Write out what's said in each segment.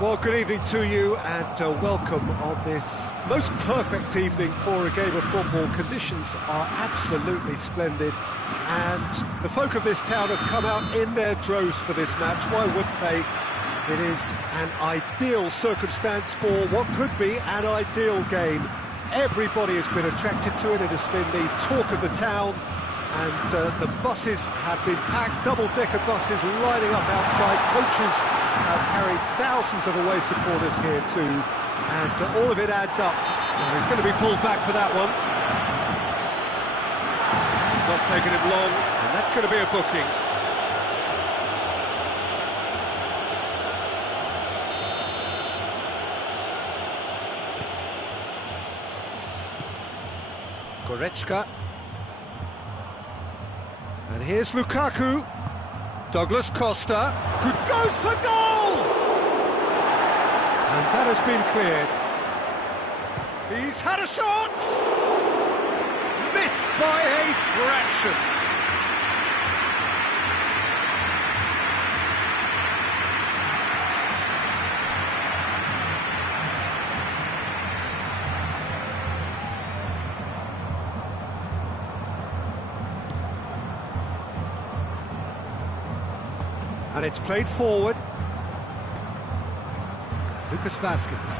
Well, good evening to you and welcome on this most perfect evening for a game of football. Conditions are absolutely splendid and the folk of this town have come out in their droves for this match. Why wouldn't they? It is an ideal circumstance for what could be an ideal game. Everybody has been attracted to it. It has been the talk of the town. And the buses have been packed, double-decker buses lining up outside. Coaches have carried thousands of away supporters here too, and all of it adds up. He's going to be pulled back for that one. It's not taken him long, and that's going to be a booking. Goretzka. And here's Lukaku. Douglas Costa. Good, goes for goal! And that has been cleared. He's had a shot! Missed by a fraction. And it's played forward. Lucas Vazquez.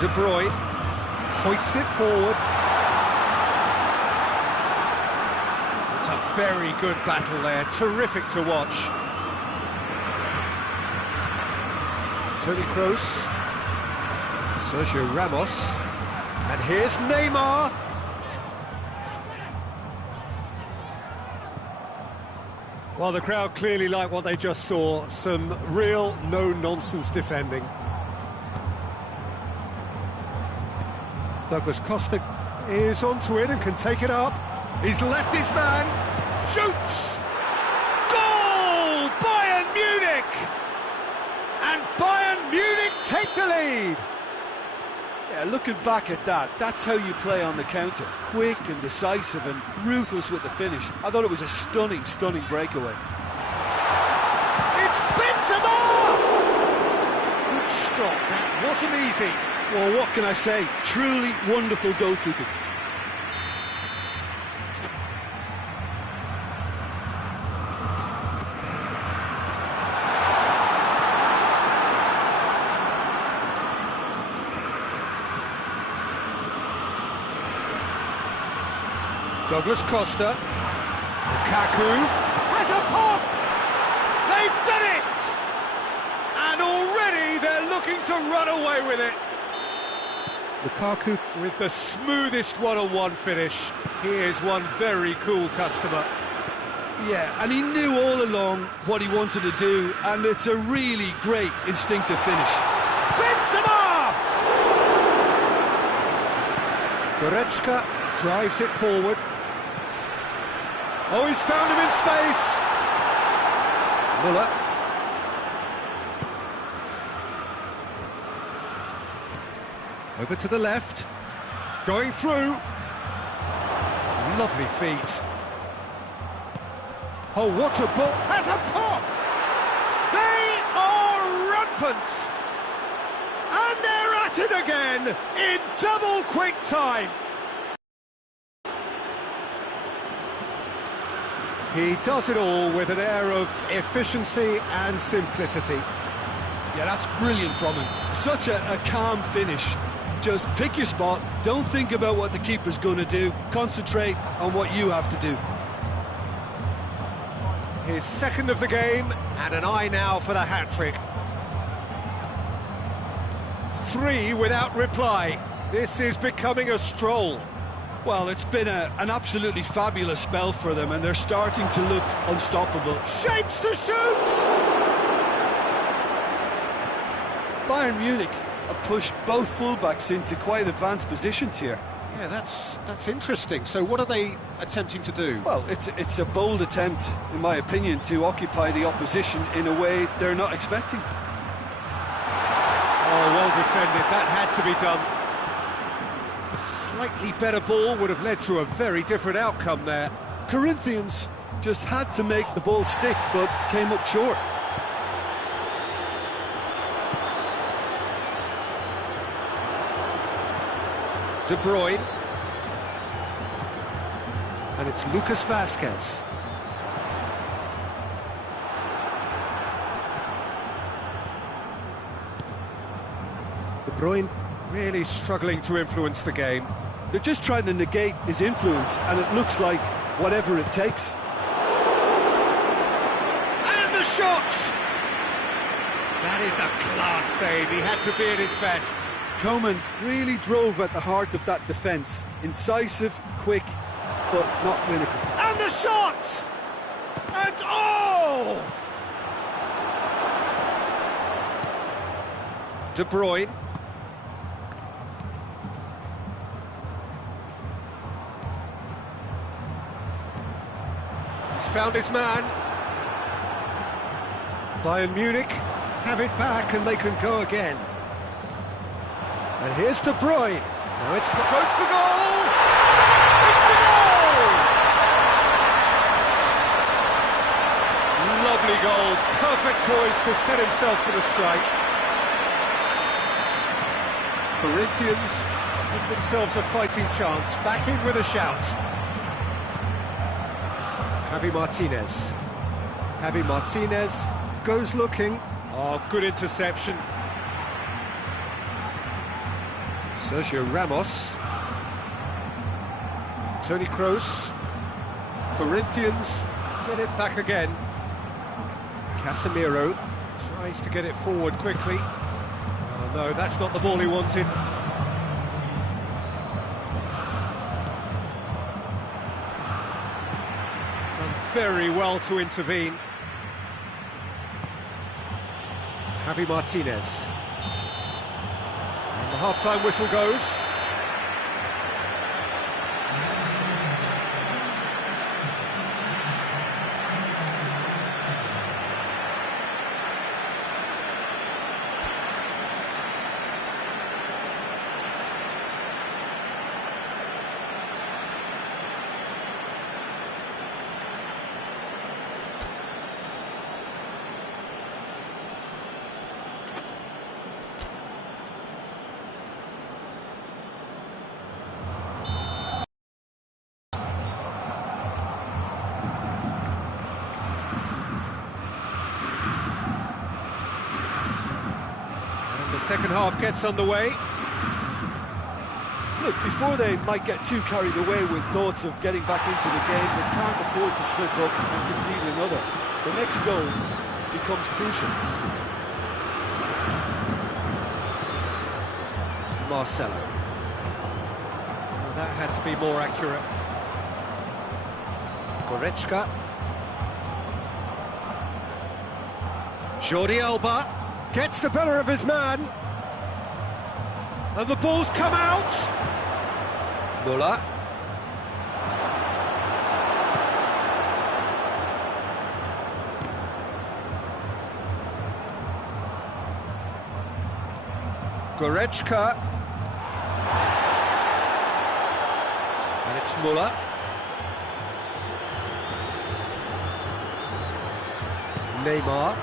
De Bruyne hoists it forward. It's a very good battle there, terrific to watch. Toni Kroos, Sergio Ramos, and here's Neymar. Well, the crowd clearly like what they just saw. Some real no-nonsense defending. Douglas Costa is onto it and can take it up. He's left his man. Shoots! Goal! Bayern Munich! And Bayern Munich take the lead. Yeah, looking back at that, that's how you play on the counter. Quick and decisive and ruthless with the finish. I thought it was a stunning, stunning breakaway. It's Benzema! Good stop, that wasn't easy. Well, what can I say? Truly wonderful goalkeeping. Douglas Costa, Lukaku has a pop! They've done it! And already they're looking to run away with it. Lukaku with the smoothest one-on-one finish. He is one very cool customer. Yeah, and he knew all along what he wanted to do, and it's a really great instinctive finish. Benzema! Goretzka drives it forward. Oh, he's found him in space. Muller. Over to the left. Going through. Lovely feet. Oh, what a ball. Has a pop. They are rampant. And they're at it again in double quick time. He does it all with an air of efficiency and simplicity. Yeah, that's brilliant from him. Such a calm finish. Just pick your spot, don't think about what the keeper's going to do, concentrate on what you have to do. His second of the game, and an eye now for the hat-trick. 3 without reply. This is becoming a stroll. Well, it's been an absolutely fabulous spell for them, and they're starting to look unstoppable. Shapes to shoot! Bayern Munich have pushed both fullbacks into quite advanced positions here. Yeah, that's interesting. So what are they attempting to do? Well, it's a bold attempt, in my opinion, to occupy the opposition in a way they're not expecting. Oh, well defended. That had to be done. A slightly better ball would have led to a very different outcome there. Corinthians just had to make the ball stick, but came up short. De Bruyne. And it's Lucas Vazquez. De Bruyne really struggling to influence the game. They're just trying to negate his influence, and it looks like whatever it takes. And the shot! That is a class save. He had to be at his best. Coman really drove at the heart of that defence. Incisive, quick, but not clinical. And the shot! And oh! De Bruyne. He's found his man. Bayern Munich have it back and they can go again. And here's De Bruyne. Now it's close for goal! It's a goal! Lovely goal. Perfect poise to set himself for the strike. Corinthians give themselves a fighting chance. Back in with a shout. Javi Martinez. Javi Martinez goes looking. Oh, good interception. Sergio Ramos. Toni Kroos. Corinthians get it back again. Casemiro tries to get it forward quickly. Oh no, that's not the ball he wanted. Done very well to intervene. Javi Martinez. And the half-time whistle goes. The second half gets underway. Look, before they might get too carried away with thoughts of getting back into the game, they can't afford to slip up and concede another. The next goal becomes crucial. Marcelo. Well, that had to be more accurate. Goretzka. Jordi Alba gets the better of his man. And the ball's come out. Muller. Goretzka. And it's Muller. Neymar.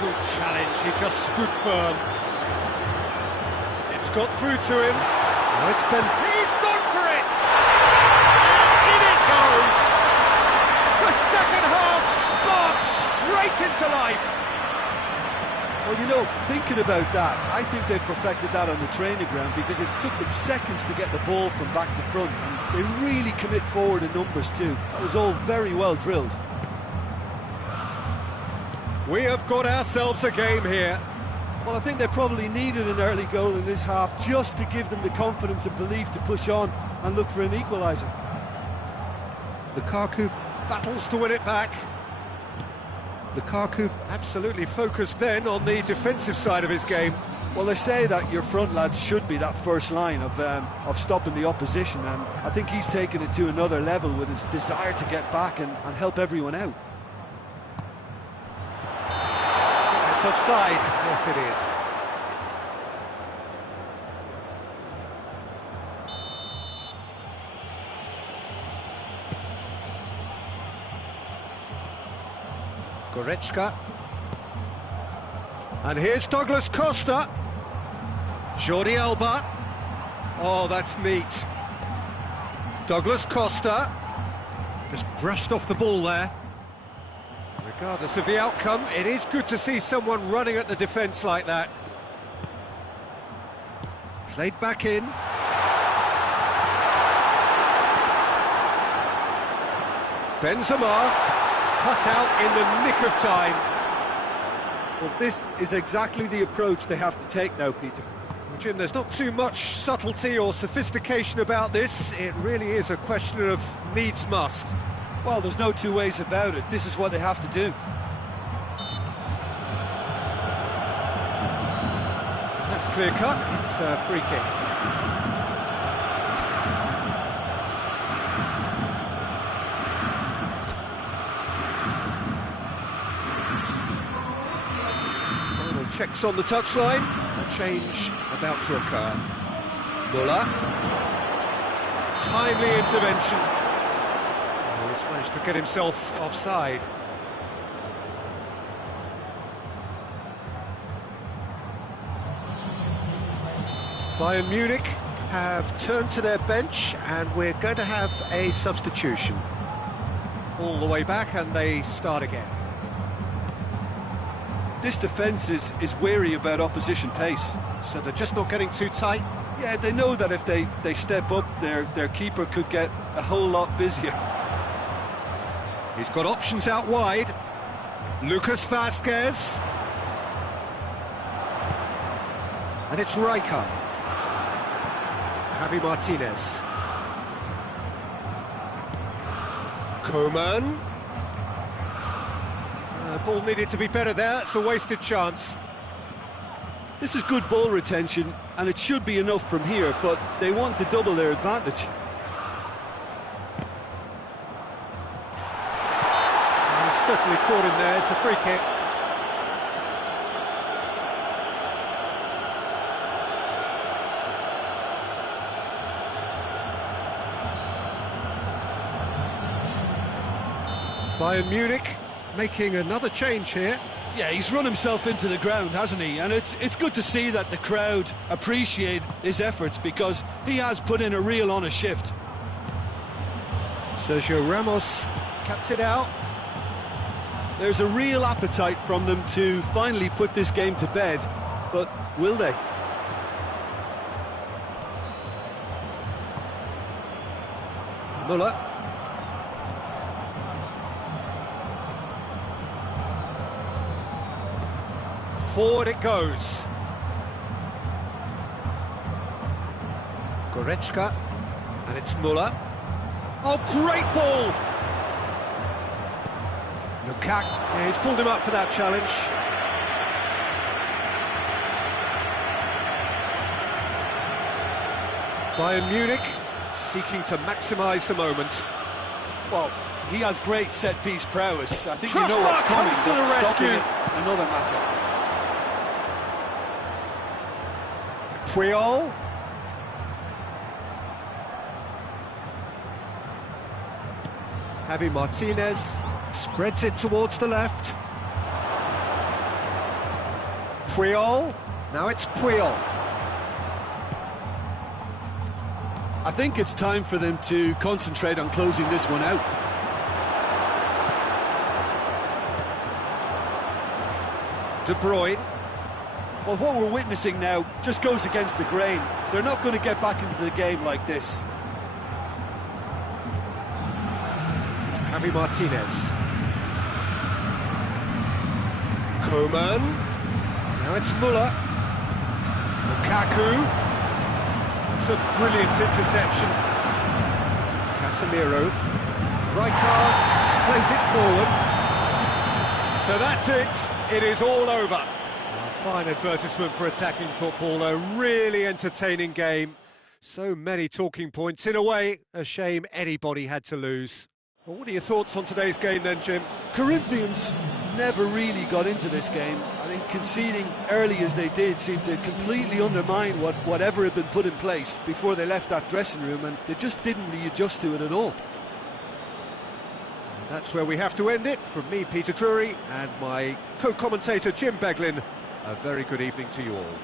Good challenge, he just stood firm. It's got through to him. Now it's Ben. He's gone for it! And in it goes! The second half sparks straight into life. Well, you know, thinking about that, I think they've perfected that on the training ground because it took them seconds to get the ball from back to front. And they really commit forward in numbers too. That was all very well drilled. We have got ourselves a game here. Well, I think they probably needed an early goal in this half just to give them the confidence and belief to push on and look for an equaliser. Lukaku battles to win it back. Lukaku absolutely focused then on the defensive side of his game. Well, they say that your front lads should be that first line of stopping the opposition, and I think he's taken it to another level with his desire to get back and help everyone out. It's offside. Yes, it is. Goretzka. And here's Douglas Costa. Jordi Alba. Oh, that's neat. Douglas Costa just brushed off the ball there. Regardless of the outcome, it is good to see someone running at the defence like that. Played back in. Benzema cut out in the nick of time. Well, this is exactly the approach they have to take now, Peter. Well, Jim, there's not too much subtlety or sophistication about this. It really is a question of needs must. Well, there's no two ways about it. This is what they have to do. That's clear cut. It's a free kick. Final checks on the touchline. A change about to occur. Muller. Timely intervention. He's managed to get himself offside. Bayern Munich have turned to their bench and we're going to have a substitution. All the way back and they start again. This defence is wary about opposition pace. So they're just not getting too tight? Yeah, they know that if they step up, their keeper could get a whole lot busier. He's got options out wide. Lucas Vazquez. And it's Rijkaard. Javi Martinez. Koeman. Ball needed to be better there, it's a wasted chance. This is good ball retention, and it should be enough from here, but they want to double their advantage. He's certainly caught him there, it's a free kick. Bayern Munich making another change here. Yeah, he's run himself into the ground, hasn't he? And it's good to see that the crowd appreciate his efforts because he has put in a real honest shift. Sergio Ramos cuts it out. There's a real appetite from them to finally put this game to bed, but will they? Muller. Forward it goes. Goretzka, and it's Muller. Oh, great ball! Lukaku, yeah, he's pulled him up for that challenge. Bayern Munich seeking to maximise the moment. Well, he has great set-piece prowess. I think you know what's coming, but stopping it, another matter. Puyol. Javi Martinez spreads it towards the left. Puyol. Now it's Puyol. I think it's time for them to concentrate on closing this one out. De Bruyne. Well, what we're witnessing now just goes against the grain. They're not going to get back into the game like this. Javi Martinez. Koeman. Now it's Muller. Lukaku. That's a brilliant interception. Casemiro. Rijkaard plays it forward. So that's it. It is all over. A fine advertisement for attacking football. A really entertaining game. So many talking points. In a way, a shame anybody had to lose. Well, what are your thoughts on today's game then, Jim? Corinthians never really got into this game. I think conceding early as they did seemed to completely undermine whatever had been put in place before they left that dressing room, and they just didn't readjust to it at all. And that's where we have to end it. From me, Peter Drury, and my co-commentator, Jim Beglin, a very good evening to you all.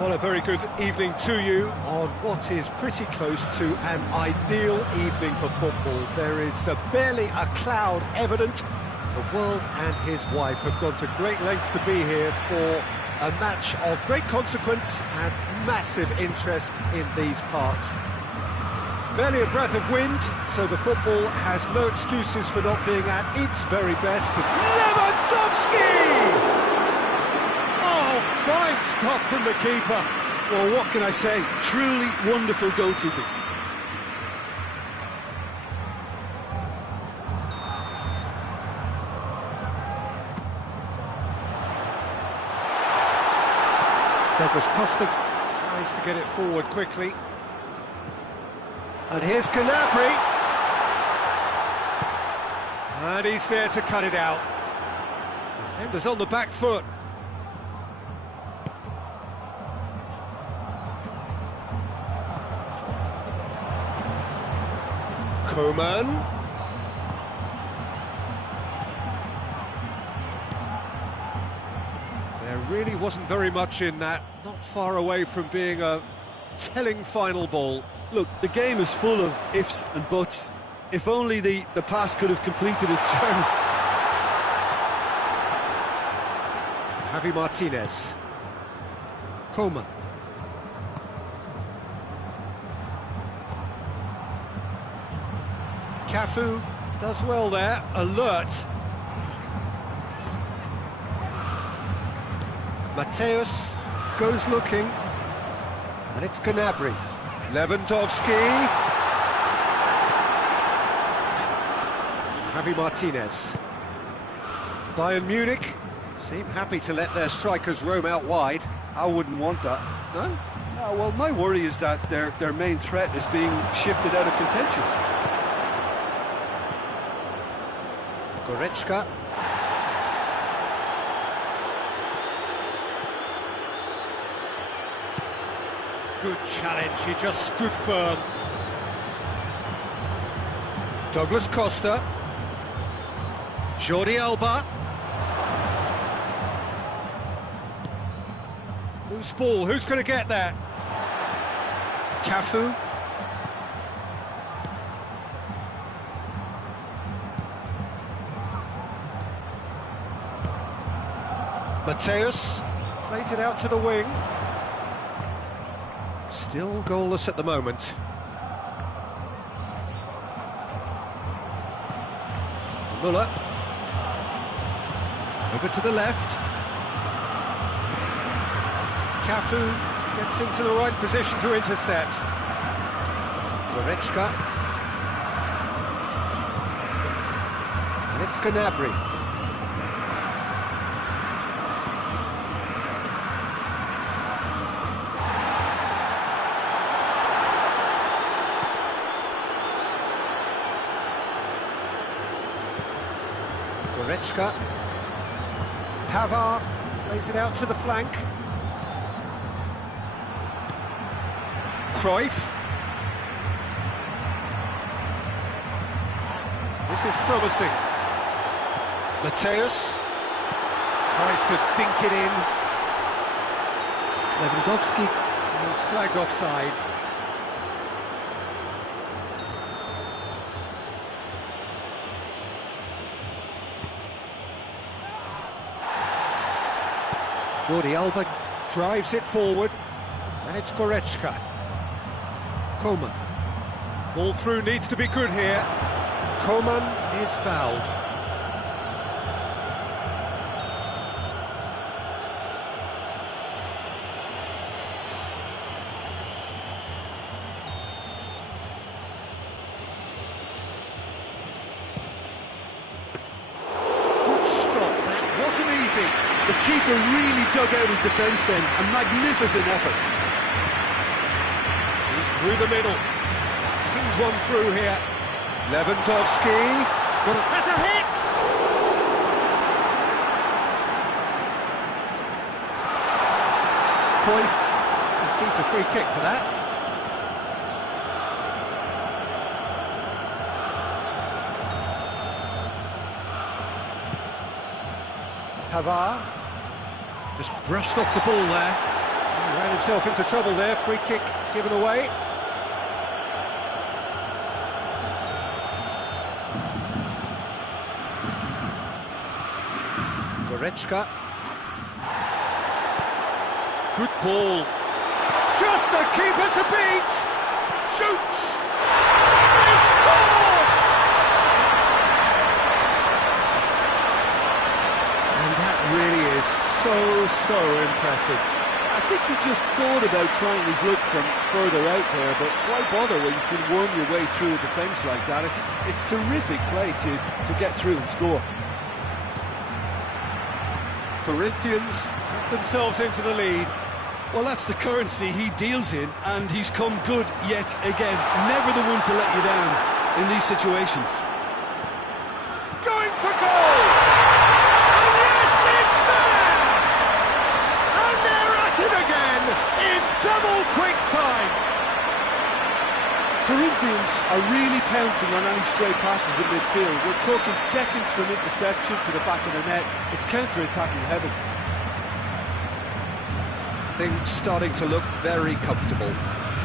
Well, a very good evening to you on what is pretty close to an ideal evening for football. There is barely a cloud evident. The world and his wife have gone to great lengths to be here for a match of great consequence and massive interest in these parts. Barely a breath of wind, so the football has no excuses for not being at its very best. Lewandowski! Oh, fine stop from the keeper. Well, what can I say? Truly wonderful goalkeeping. Douglas Costa tries to get it forward quickly. And here's Gnabry. And he's there to cut it out. Defenders on the back foot. Coman. There really wasn't very much in that, not far away from being a telling final ball. Look, the game is full of ifs and buts. If only the pass could have completed its journey. Javi Martinez. Coman. Cafu does well there, alert. Mateus goes looking, and it's Gnabry. Lewandowski. Javi Martinez. Bayern Munich seem happy to let their strikers roam out wide. I wouldn't want that. No? No, well, my worry is that their main threat is being shifted out of contention. Goretzka. Good challenge, he just stood firm. Douglas Costa. Jordi Alba. Loose ball, who's going to get that? Cafu. Mateus plays it out to the wing. Still goalless at the moment. Muller. Over to the left. Cafu gets into the right position to intercept. Goretzka. And it's Gnabry. Goretzka. Pavard plays it out to the flank. Cruyff. This is promising. Mateus tries to dink it in. Lewandowski is flagged offside. Jordi Alba drives it forward, and it's Goretzka. Coman. Ball through needs to be good here. Coman is fouled. Good stop, that wasn't easy. The keeper really dug out his defence then, a magnificent effort. He's through the middle. Pinged one through here. Lewandowski. Has a hit! Cruyff receives a free kick for that. Pavard just brushed off the ball there. He ran himself into trouble there. Free kick given away. Goretzka. Good ball. Just the keeper to beat. Shoots. They scored! And that really is so impressive. I think he just thought about trying his luck from further out there, but why bother when you can worm your way through a defence like that? It's terrific play to get through and score. Corinthians put themselves into the lead. Well, that's the currency he deals in, and he's come good yet again. Never the one to let you down in these situations. Going for goal! And yes, it's there! And they're at it again in double quick time. Corinthians are really pouncing on any stray passes in midfield. We're talking seconds from interception to the back of the net. It's counter-attacking heaven. Things starting to look very comfortable.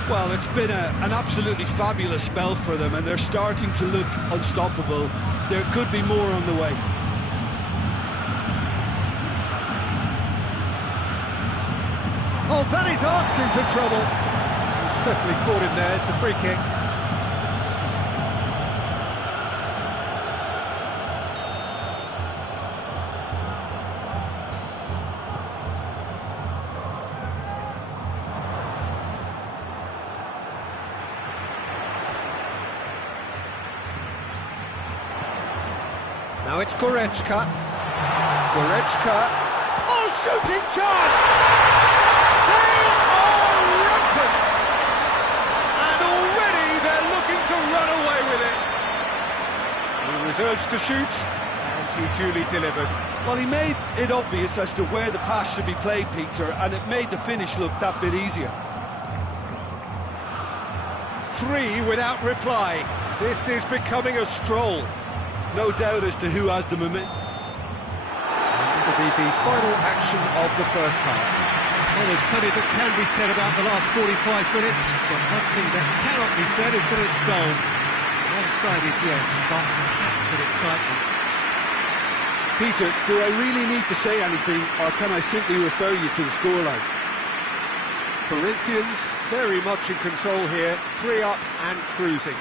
Well, it's been an absolutely fabulous spell for them, and they're starting to look unstoppable. There could be more on the way. Oh, that is asking for trouble. He's certainly caught him there. It's a free kick. Now it's Goretzka. Goretzka. Oh, shooting chance! They are rampant! And already they're looking to run away with it. He was urged to shoot, and he duly delivered. Well, he made it obvious as to where the pass should be played, Peter, and it made the finish look that bit easier. 3 without reply. This is becoming a stroll. No doubt as to who has the momentum. It'll be the final action of the first half. Well, there's plenty that can be said about the last 45 minutes, but one thing that cannot be said is that it's dull. One-sided, yes, but packed with excitement. Peter, do I really need to say anything, or can I simply refer you to the scoreline? Corinthians very much in control here, 3 up and cruising.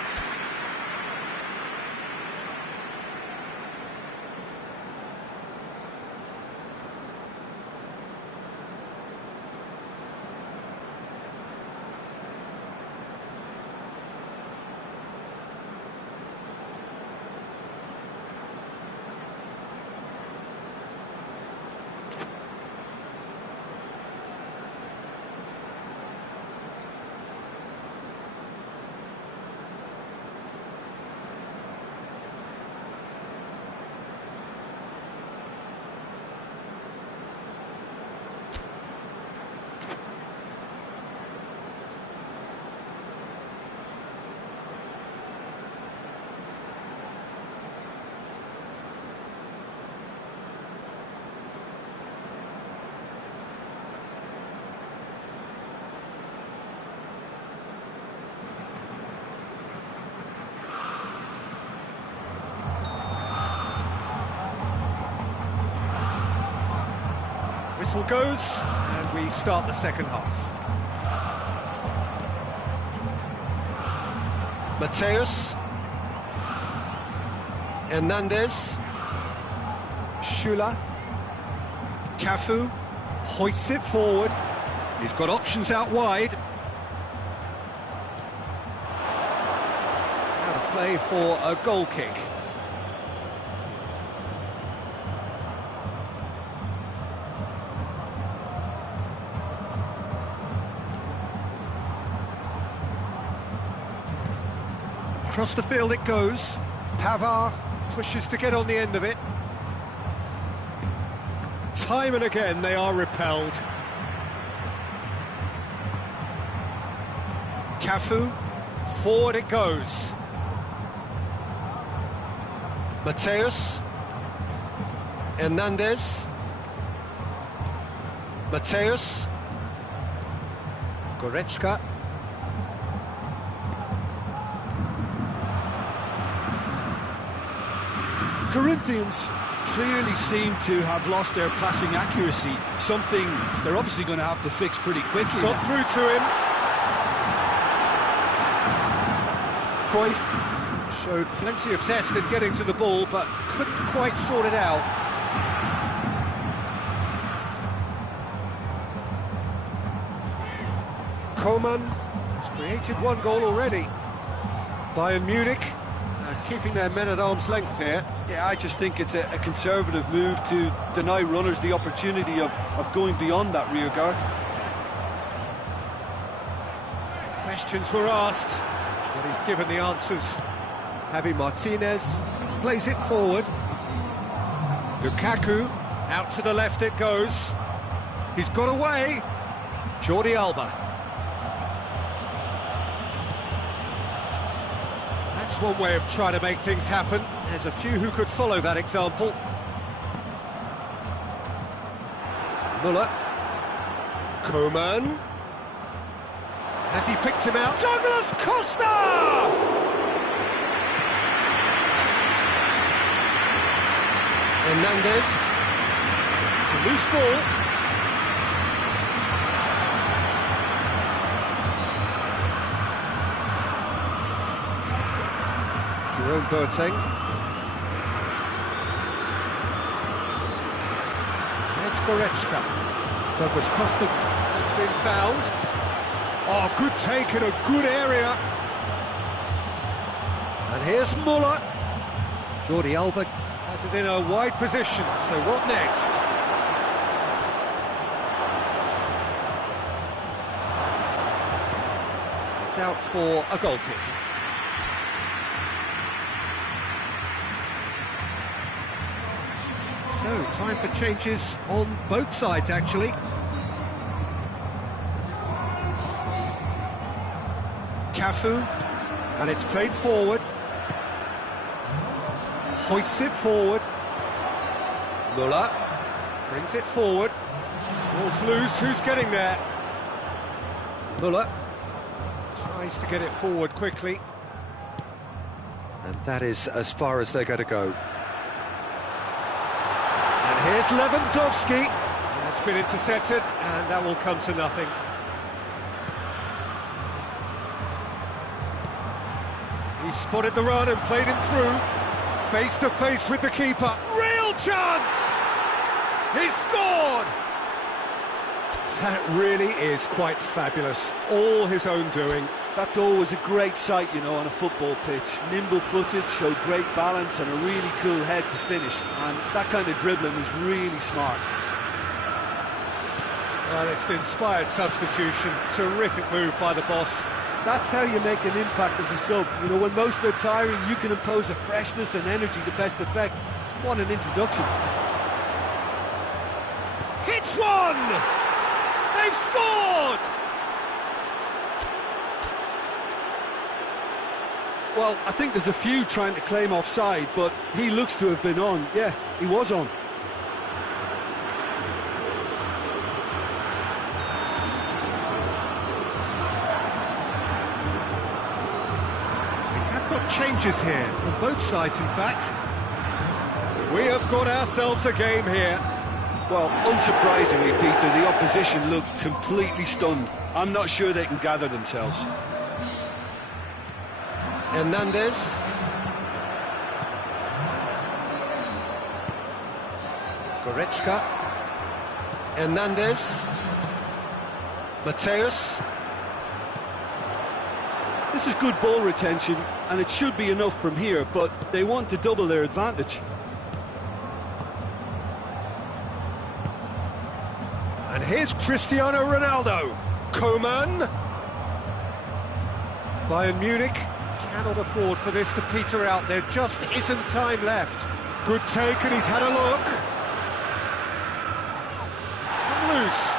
Whistle goes, and we start the second half. Mateus. Hernandez. Schüller. Cafu. Hoists it forward. He's got options out wide. Out of play for a goal kick. Across the field it goes. Pavard pushes to get on the end of it. Time and again they are repelled. Cafu, forward it goes. Mateus. Hernandez. Mateus. Goretzka. Corinthians clearly seem to have lost their passing accuracy, something they're obviously going to have to fix pretty quickly. Got through to him. Cruyff showed plenty of zest in getting to the ball, but couldn't quite sort it out. Coman has created one goal already. Bayern Munich keeping their men at arm's length here. Yeah, I just think it's a conservative move to deny runners the opportunity of going beyond that rear guard. Questions were asked, but he's given the answers. Javi Martinez plays it forward. Lukaku, out to the left it goes. He's got away. Jordi Alba. That's one way of trying to make things happen. There's a few who could follow that example. Muller. Coman. Has he picked him out? Douglas Costa! Hernandez. It's a loose ball. Jerome Boateng. And it's Goretzka. Douglas Costa has been found. Oh, good take in a good area. And here's Muller. Jordi Alba has it in a wide position, so what next? It's out for a goal kick. So, time for changes on both sides, actually. Cafu, and it's played forward. Hoists it forward. Muller brings it forward. Ball's loose, who's getting there? Muller tries to get it forward quickly. And that is as far as they're going to go. And here's Lewandowski. It's been intercepted, and that will come to nothing. He spotted the run and played him through. Face to face with the keeper. Real chance! He scored! That really is quite fabulous. All his own doing. That's always a great sight, you know, on a football pitch. Nimble-footed, showed great balance and a really cool head to finish. And that kind of dribbling is really smart. Well, it's an inspired substitution. Terrific move by the boss. That's how you make an impact as a sub. You know, when most are tiring, you can impose a freshness and energy to best effect. What an introduction. Hits one! They've scored! Well, I think there's a few trying to claim offside, but he looks to have been on. Yeah, he was on. Changes here from both sides, in fact. We have got ourselves a game here. Well, unsurprisingly, Peter, the opposition looked completely stunned. I'm not sure they can gather themselves. Hernandez. Goretzka. Hernandez. Mateus. This is good ball retention, and it should be enough from here, but they want to double their advantage. And here's Cristiano Ronaldo. Coman. Bayern Munich cannot afford for this to peter out. There just isn't time left. Good take, and he's had a look. It's come loose.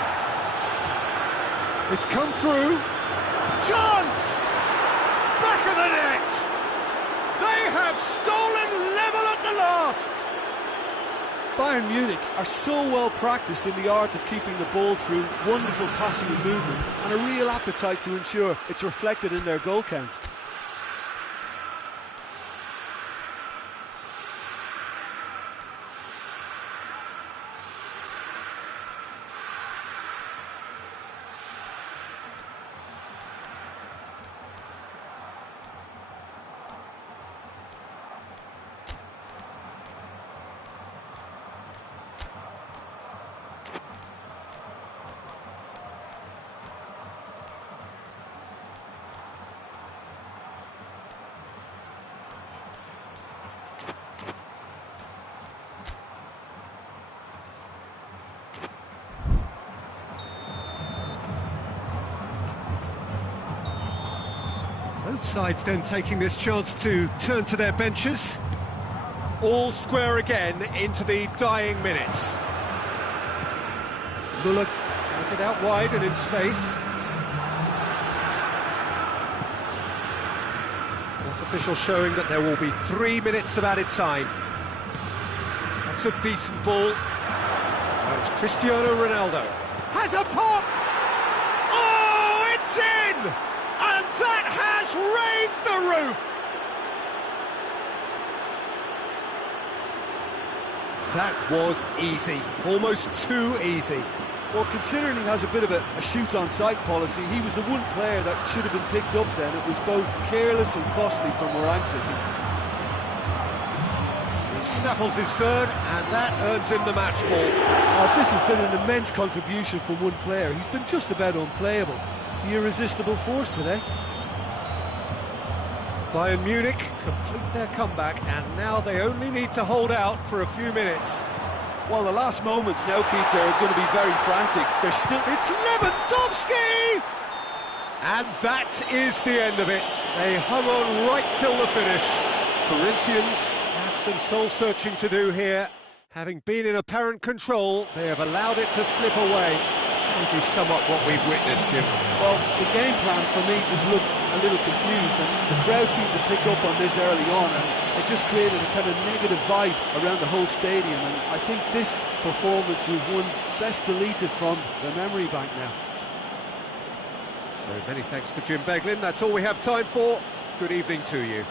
It's come through. Chance! Back of the net! They have stolen level at the last! Bayern Munich are so well practiced in the art of keeping the ball through wonderful passing and movement, and a real appetite to ensure it's reflected in their goal count. Both sides then taking this chance to turn to their benches. All square again into the dying minutes. Muller has it out wide and in space. Fourth official showing that there will be 3 minutes of added time. That's a decent ball. Now it's Cristiano Ronaldo. Has a pop! Oh, it's in! And that has raised the roof! That was easy, almost too easy. Well, considering he has a bit of a shoot-on-sight policy, he was the one player that should have been picked up then. It was both careless and costly from where I'm sitting. He snaffles his third, and that earns him the match ball. This has been an immense contribution from one player. He's been just about unplayable. The irresistible force today. Bayern Munich complete their comeback, and now they only need to hold out for a few minutes. Well, the last moments now, Peter, are going to be very frantic. They're still... It's Lewandowski! And that is the end of it. They hung on right till the finish. Corinthians have some soul-searching to do here. Having been in apparent control, they have allowed it to slip away. How would you sum up what we've witnessed, Jim? Well, the game plan for me just looked a little confused, and the crowd seemed to pick up on this early on, and it just created a kind of negative vibe around the whole stadium, and I think this performance was one best deleted from the memory bank now. So many thanks to Jim Beglin. That's all we have time for. Good evening to you.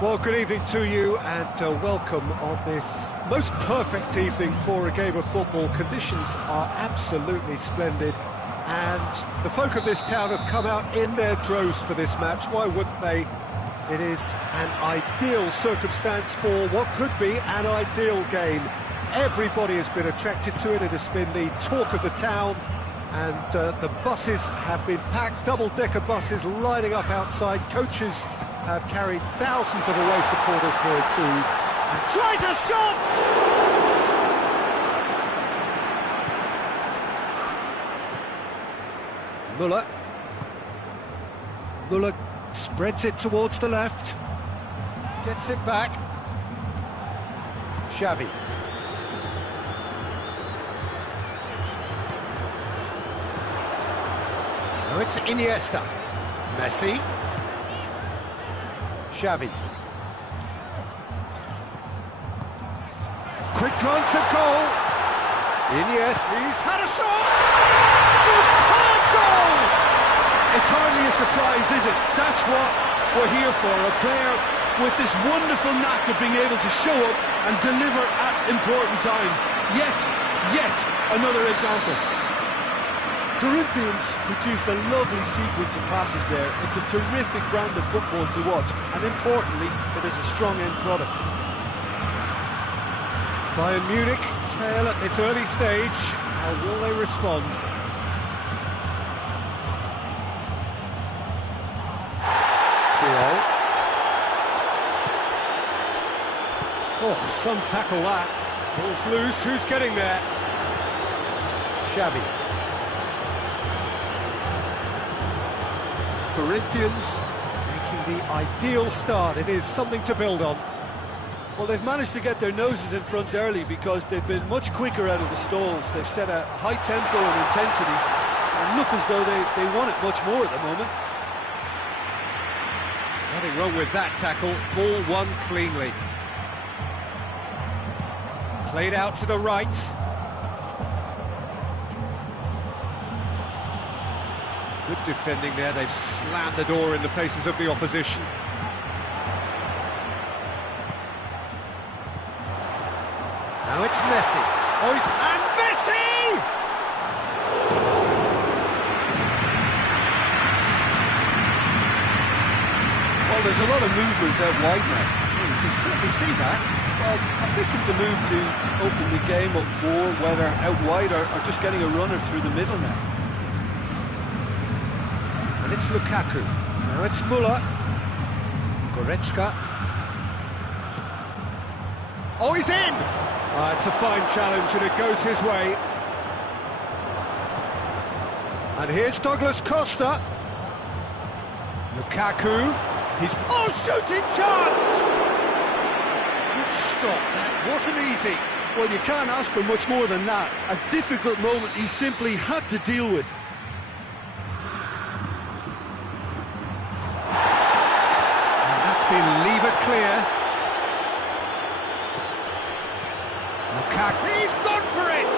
Well, good evening to you and welcome on this most perfect evening for a game of football. Conditions are absolutely splendid and the folk of this town have come out in their droves for this match. Why wouldn't they? It is an ideal circumstance for what could be an ideal game. Everybody has been attracted to it. It has been the talk of the town and the buses have been packed, double-decker buses lining up outside. Coaches have carried thousands of away supporters here too. And tries a shot! Muller spreads it towards the left. Gets it back. Xavi. Now it's Iniesta. Messi. Xavi. Quick glance at goal. Iniesta, he's had a shot! Superb goal! It's hardly a surprise, is it? That's what we're here for, a player with this wonderful knack of being able to show up and deliver at important times. Yet another example. Corinthians produced a lovely sequence of passes there. It's a terrific brand of football to watch, and importantly, it is a strong end product. Bayern Munich trail at this early stage. How will they respond? Trio. Oh, some tackle that. Ball's loose. Who's getting there? Xavi. Corinthians making the ideal start. It is something to build on. Well, they've managed to get their noses in front early because they've been much quicker out of the stalls. They've set a high tempo and intensity and look as though they want it much more at the moment. Nothing wrong with that tackle. Ball won cleanly. Played out to the right. Good defending there. They've slammed the door in the faces of the opposition. Now it's Messi. Oh, and Messi! Well, there's a lot of movement out wide now. You can certainly see that. Well, I think it's a move to open the game up more, whether out wide or just getting a runner through the middle now. And it's Lukaku. Now it's Muller. Goretzka. Oh, he's in! It's a fine challenge and it goes his way. And here's Douglas Costa. Lukaku. He's... Oh, shooting chance! Good stop. That wasn't easy. Well, you can't ask for much more than that. A difficult moment he simply had to deal with. And that's been lever clear. Lukaku, he's gone for it!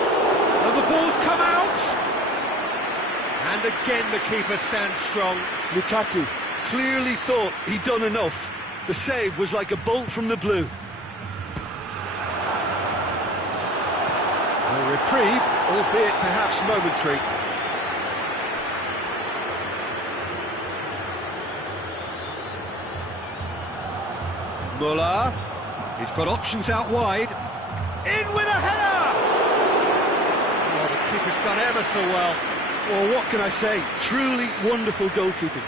And the ball's come out! And again the keeper stands strong. Lukaku clearly thought he'd done enough. The save was like a bolt from the blue. A reprieve, albeit perhaps momentary. Muller, he's got options out wide. In with a header! Oh, the keeper's done ever so well. Well, what can I say? Truly wonderful goalkeeping.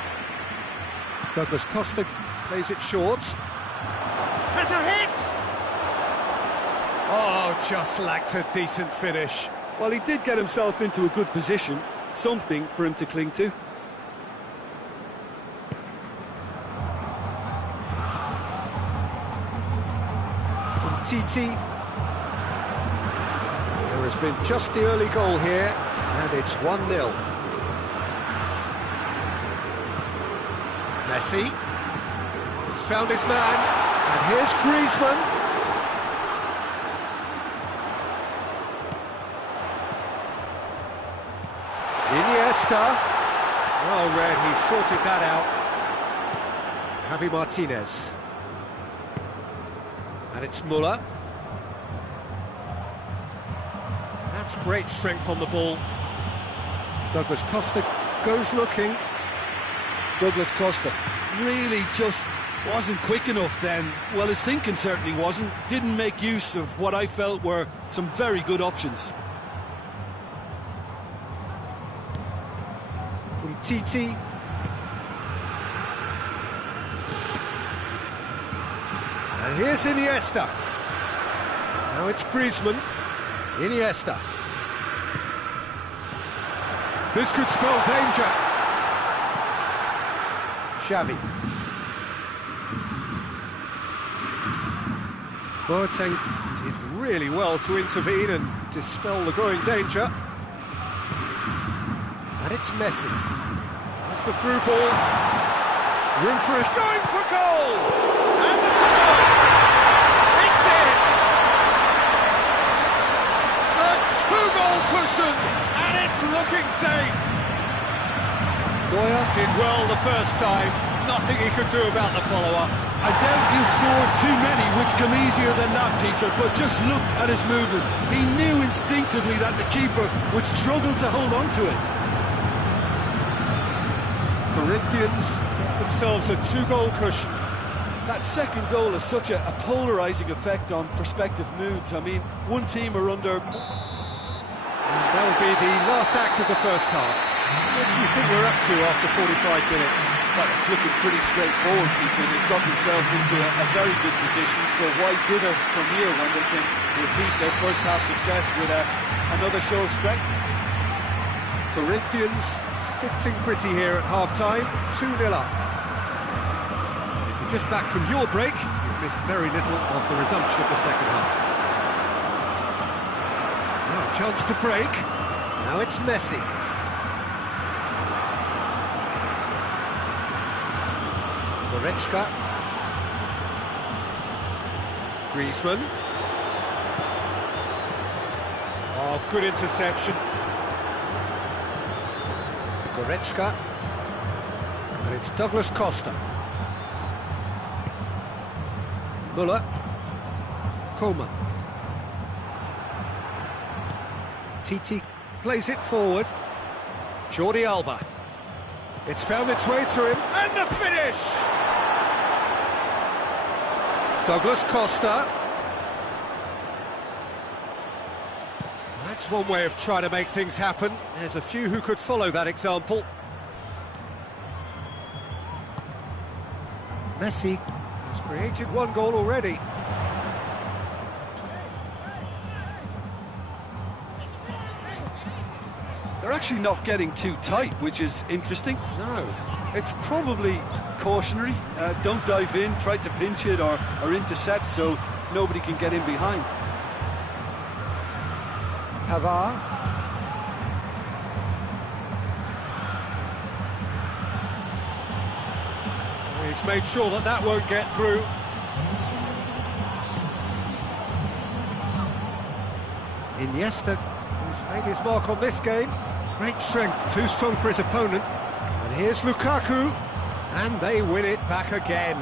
Douglas Costa plays it short. Has a hit! Oh, just lacked a decent finish. Well, he did get himself into a good position. Something for him to cling to. TT. There has been just the early goal here, and it's 1-0. Messi. He's found his man, and here's Griezmann. Iniesta. Oh, Red, he sorted that out. Javi Martinez. And it's Muller. That's great strength on the ball. Douglas Costa goes looking. Douglas Costa really just wasn't quick enough then. Well, his thinking certainly wasn't. Didn't make use of what I felt were some very good options. Titi. And here's Iniesta. Now it's Griezmann. Iniesta. This could spell danger. Xavi. Boateng did really well to intervene and dispel the growing danger. And it's Messi. That's the through ball. Room for us. Going for goal! And the goal! It's in! A two-goal cushion, and it's looking safe. Neuer did well the first time. Nothing he could do about the follow-up. I doubt he'll score too many, which come easier than that, Peter, but just look at his movement. He knew instinctively that the keeper would struggle to hold on to it. Corinthians get themselves a two-goal cushion. That second goal has such a polarising effect on prospective moods. I mean, one team are under... And that'll be the last act of the first half. What do you think we're up to after 45 minutes? Well, it's looking pretty straightforward, Peter. They've got themselves into a very good position, so why dither from here when they can repeat their first half success with another show of strength? Corinthians sitting pretty here at half-time, 2-0 up. If you're just back from your break, you've missed very little of the resumption of the second half. Now a chance to break. Now it's Messi. Goretzka. Griezmann. Oh, good interception. Goretzka. And it's Douglas Costa. Muller. Coman. Titi plays it forward. Jordi Alba. It's found its way to him, and the finish! Douglas Costa. That's one way of trying to make things happen. There's a few who could follow that example. Messi has created one goal already. They're actually not getting too tight, which is interesting. No. It's probably cautionary. Don't dive in, try to pinch it or intercept so nobody can get in behind. Pavard. He's made sure that that won't get through. Iniesta, who's made his mark on this game. Great strength, too strong for his opponent. And here's Lukaku, and they win it back again.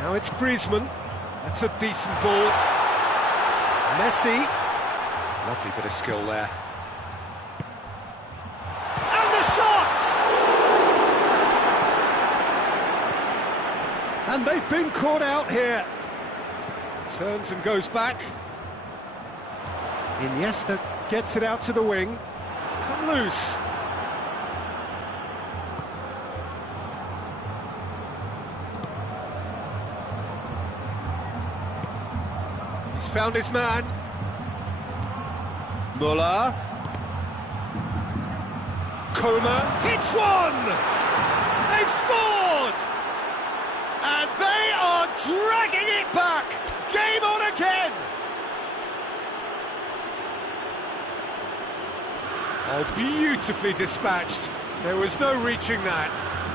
Now it's Griezmann. That's a decent ball. Messi. Lovely bit of skill there. And the shot! And they've been caught out here. Turns and goes back. Iniesta Gets it out to the wing. It's come loose. He's found his man. Muller. Comer hits one! They've scored! And they are dragging it back! Game on again! Oh, beautifully dispatched. There was no reaching that.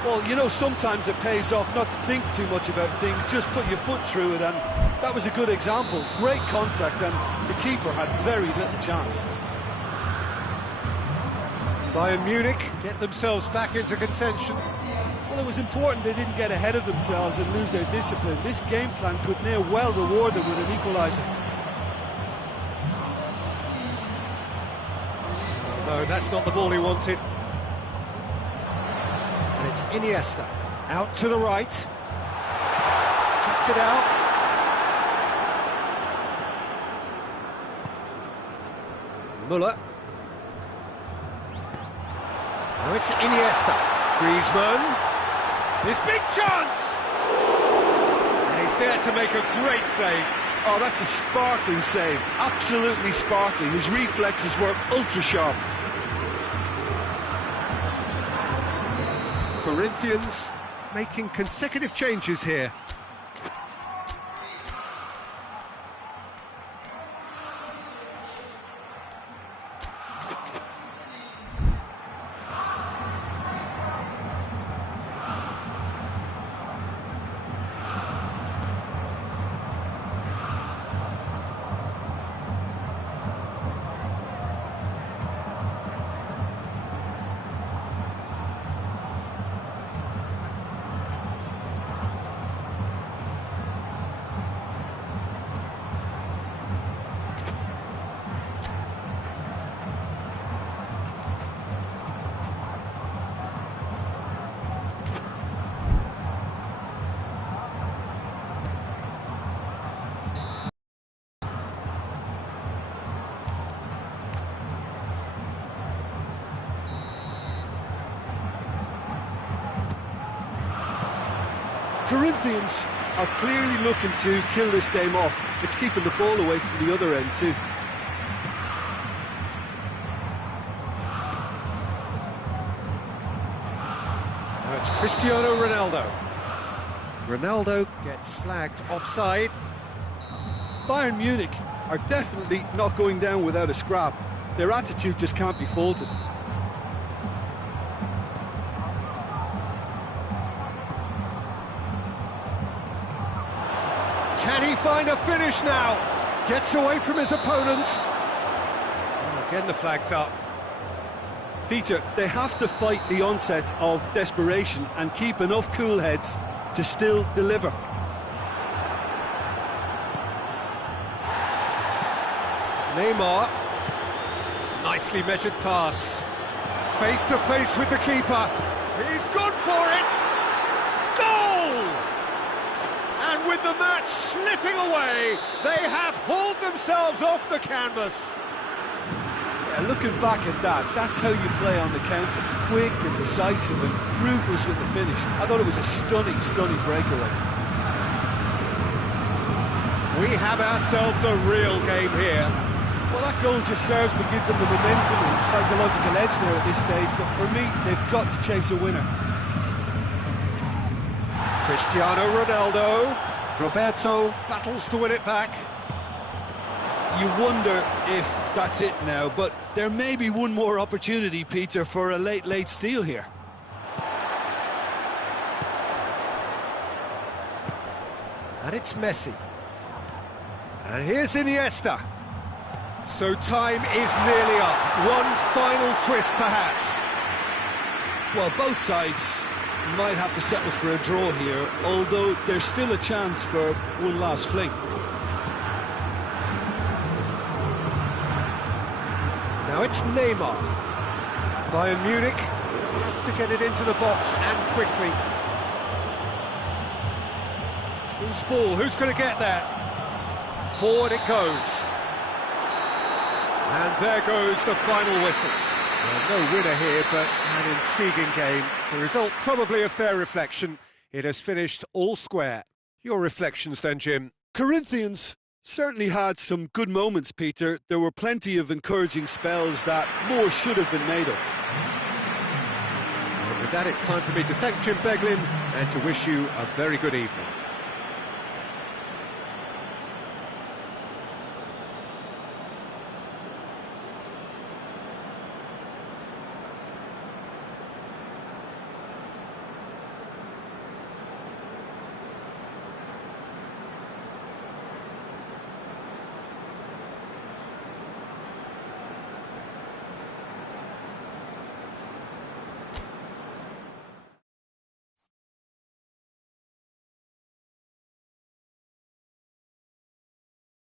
Well, you know, sometimes it pays off not to think too much about things, just put your foot through it, and that was a good example. Great contact, and the keeper had very little chance. Bayern Munich get themselves back into contention. Well, it was important they didn't get ahead of themselves and lose their discipline. This game plan could near well reward them with an equaliser. No, that's not the ball he wanted. And it's Iniesta. Out to the right. Cuts it out. Muller. Now it's Iniesta. Griezmann. This big chance! And he's there to make a great save. Oh, that's a sparkling save. Absolutely sparkling. His reflexes were ultra sharp. Corinthians making consecutive changes here. Corinthians are clearly looking to kill this game off. It's keeping the ball away from the other end too. Now it's Cristiano Ronaldo. Ronaldo gets flagged offside. Bayern Munich are definitely not going down without a scrap. Their attitude just can't be faulted. Can he find a finish now? Gets away from his opponents. Oh, again the flag's up. Peter, they have to fight the onset of desperation and keep enough cool heads to still deliver. Neymar. Nicely measured pass. Face to face with the keeper. He's gone for it! Goal! And with the match slipping away, they have hauled themselves off the canvas. Yeah, looking back at that, that's how you play on the counter. Quick and decisive and ruthless with the finish. I thought it was a stunning, stunning breakaway. We have ourselves a real game here. Well, that goal just serves to give them the momentum and psychological edge now at this stage, but for me, they've got to chase a winner. Cristiano Ronaldo. Roberto battles to win it back. You wonder if that's it now, but there may be one more opportunity, Peter, for a late steal here. And it's Messi. And here's Iniesta. So time is nearly up. One final twist, perhaps. Well, both sides might have to settle for a draw here, although there's still a chance for one last fling. Now it's Neymar. Bayern Munich have to get it into the box and quickly. Whose ball? Who's going to get there? Forward it goes. And there goes the final whistle. Well, no winner here, but an intriguing game. The result probably a fair reflection. It has finished all square. Your reflections then, Jim? Corinthians certainly had some good moments, Peter. There were plenty of encouraging spells that more should have been made of. Well, with that, it's time for me to thank Jim Beglin and to wish you a very good evening.